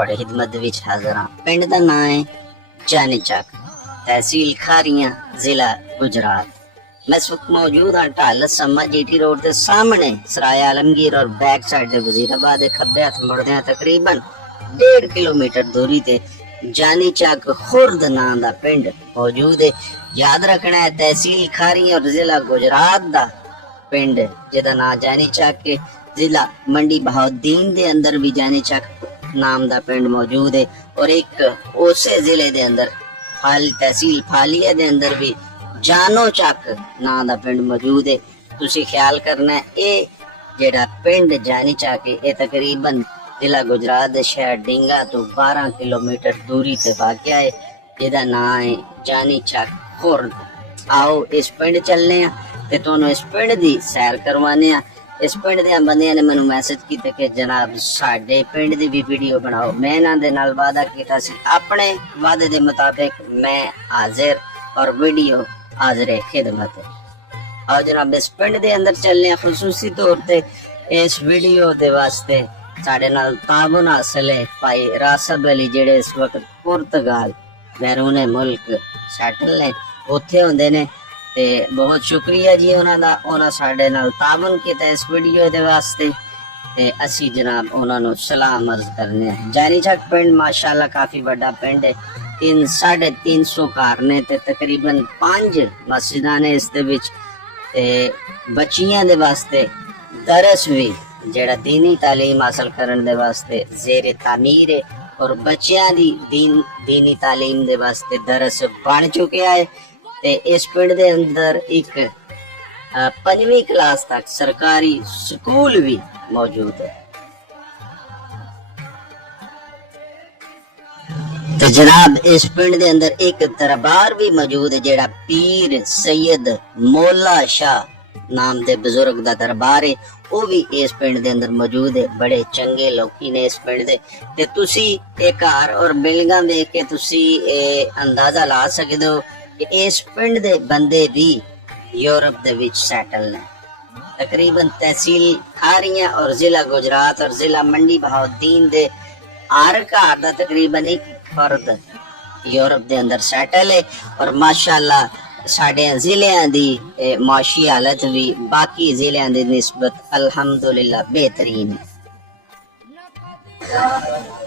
ਤੁਹਾਡੇ ਖਿਦਮਤ ਵਿੱਚ ਹਾਜ਼ਰ ਹਾਂ। ਪਿੰਡ ਦਾ ਨਾਂ ਹੈ ਜਾਨੀ ਚੱਕ, तहसील खारियां, जिला गुजरात। मैं इस वक्त मौजूद हाँ ढल समा जीटी रोड के सामने सराय आलमगीर और बैक साइड वजीराबाद खब्बे हथ मुड़दे तकरीबन 1.5 किलोमीटर दूरी ते जानी चक खुर्द नाम दा पिंड मौजूद है। याद रखना है तहसील खारियां और जिला गुजरात दा पिंड जिहदा नाम जानी चक है। जिला मंडी बहाउद्दीन दे अंदर भी जानी चक नाम दा पिंड मौजूद है और एक उसे जिले दे अंदर तहसील फालिया दे अंदर भी जानो चक नाम दा पिंड मौजूद है। तुसी ख्याल करना है ये जेड़ा पिंड जानी चक है ये तकरीबन जिला गुजरात दे शहर डिंगा तो 12 किलोमीटर दूरी ते वाक़या है, जिहदा नाम है जानी चक खुर्द। आओ इस पिंड चलने ते तुहानू इस पिंड दी सैर करवाने। इस पिंड दे बंदियां ने मैनू मैसेज किया कि जनाब साडे पिंड दी भी वीडियो बनाओ। मैं इन्हां दे नाल वादा कीता सी, अपने वादे दे मुताबिक मैं हाजिर और वीडियो हाजिर खिदमत है। और जनाब इस पिंड दे अंदर चलने खसूसी तौर ते इस वीडियो दे वास्ते साडे नाल ताबन हासिल है भाई रासब अली, जेड़े इस वक्त पुर्तगाल बैरून मुल्क सैटल ने, उत्थे हुंदे ने ते बहुत शुक्रिया जी उन्हां दा। उन्हां साडे नाल ताबन कीता इस वीडियो दे वास्ते ते असी जनाब उन्हां नू सलाम अर्ज करने। जानी चक पिंड माशाअल्लाह काफी बड़ा पिंड है। 350 घर ने ते तकरीबन 5 मस्जिदां ने इस दे विच ते बच्चियां दे वास्ते दरस भी जेड़ा दीनी तालीम हासिल करन दे वास्ते ज़ेरे तामीर है और बच्चियां दी दीनी तालीम दे वास्ते दरस बन चुकिया है। ते इस पिंड दे अंदर एक 5वीं क्लास तक सरकारी स्कूल भी मौजूद है। तो जनाब इस पिंड दे अंदर एक दरबार भी मौजूद है, जेड़ा पीर सैयद मौला शाह नाम दे बुजुर्ग दा दरबार है, वो भी इस पिंड दे अंदर मौजूद है। बड़े चंगे लोकी ने इस पिंड दे ते तुसी एक घर और बिल्डिंगां देख के तुसी अंदाजा ला सकदे हो इस पिंड दे बंदे भी यूरोप दे विच सैटल ने। तकरीबन तहसील खारियां और जिला गुजरात और जिला मंडी बहाउद्दीन दे हर घर दा तकरीबन एक फर्द यूरोप दे अंदर सैटल है। और माशाअल्लाह साडे जिलियां दी माशी हालत भी बाकी जिलियां दी निस्बत अल्हम्दुलिल्लाह बेहतरीन है।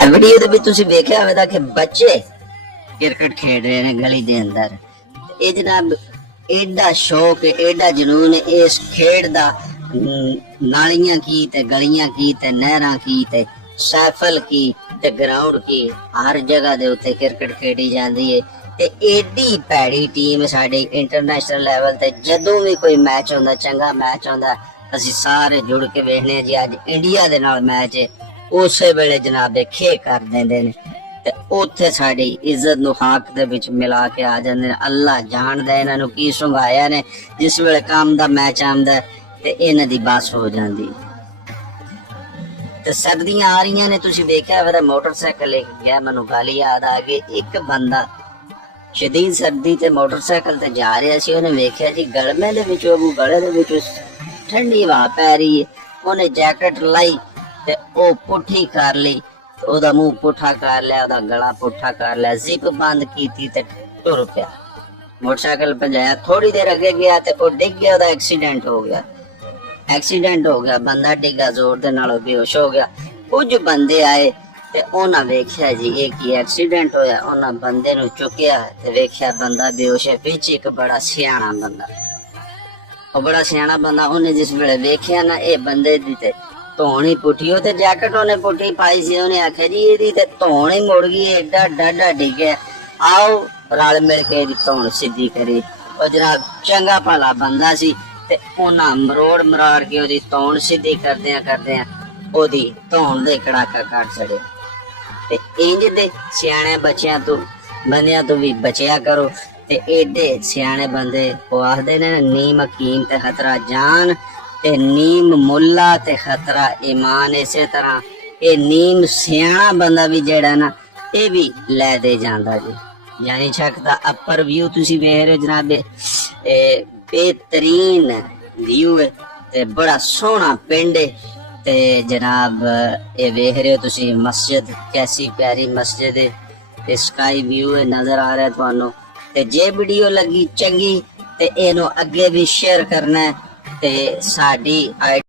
वीडियो दे विच तुसी वेखिया होवेगा कि बच्चे क्रिकेट खेड रहे ने गली दे अंदर। ये जनाब एडा शौक एडा जुनून इस खेड दा, नालियां की ते गलियां की ते नहरां की ते सैफल की ते ग्राउंड की हर जगह दे उत्ते क्रिकेट खेडी जांदी है। ते एडी भैड़ी टीम साडी इंटरनेशनल लेवल ते जदों भी कोई मैच होंदा, चंगा मैच होंदा, असी सारे जुड़ के वेखने जी अज इंडिया दे नाल मैच है, उसे वेले जनाब खे कर देंदे ने ते उत्थे साडी इज्जत नू हाक दे विच मिला के आ जांदे ने। अल्लाह जानदा इन्हां नू की सुंघाया ने, जिस वेले काम दा मैच आंदा ते इन्हां दी बस हो जांदी। ते सर्दियां आ रही ने, तुसी वेखिया होवेगा मोटरसाइकिल लेके गया, मैनू गल याद आ गई। एक बंदा शदीद सर्दी ते मोटरसाइकिल ते जा रहा सी, उन्हें वेखिया जी गलमे दे विच गले दे विच ठंडी हवा पै रही है, उन्हें जैकेट लाई ते ओ पुठी कर ली, ओदा मुंह पुठा कर लिया, ओदा गला पुठा कर लिया, जिप बंद की ते टुर पिया। मोटरसाइकिल पे जाया, थोड़ी देर अगे गया ते ओ डिग गया, ओदा एक्सीडेंट हो गया। बंदा डिगा जोर दे नाल बेहोश हो गया। कुछ बंदे आए ते उन्हां वेखिया जी ये की एक्सीडेंट होया, उन्हां बंदे नू चुकिया ते वेखिया बंदा बेहोश है, पिछ एक बड़ा सियाणा बंदा, ओ बड़ा सियाणा बंदा, उन्हें जिस वेले वेखिया ना ये बंदे दी ते धौनी पुठी, ते जैकेट उन्हें पुठी पाई सी, उन्हें आख्या जी एदी ते धौन ही मुड़ गई, एडा डाडा डिगया, आओ रल मिल के एदी धौन सीधी करी। और जनाब चंगा भला बंदा सी ते उन्हां मरोड़ मराड़ के ओदी धौन सीधी करदियां ओदी धौन दे कड़ाका कट छड़े। ते इंज दे सियाणे बच्चियां तो बंदियां तो भी बचिया करो। ते एडे सियाणे बंदे ओ आखदे ने नीम हकीम ते खतरा जान ते नीम मुल्ला ते खतरा ईमान। इसे तरह ये नीम सियाणा बंदा भी जेड़ा ना ये भी लै दे जांदा जी। जानी चक दा अपर व्यू तुसी वेख रहे हो जनाब, बेहतरीन व्यू है ते बड़ा सोहना पिंड है। ਤੇ ਜਨਾਬ ਇਹ ਵੇਖ ਰਹੇ ਹੋ ਤੁਸੀਂ ਮਸਜਿਦ, ਕੈਸੀ ਪਿਆਰੀ ਮਸਜਿਦ ਹੈ ਤੇ ਸਕਾਈ ਵਿਊ ਹੈ ਨਜ਼ਰ ਆ ਰਿਹਾ ਤੁਹਾਨੂੰ। ਤੇ ਜੇ ਵੀਡੀਓ ਲੱਗੀ ਚੰਗੀ ਤੇ ਇਹਨੂੰ ਅੱਗੇ ਵੀ ਸ਼ੇਅਰ ਕਰਨਾ ਹੈ ਤੇ ਸਾਡੀ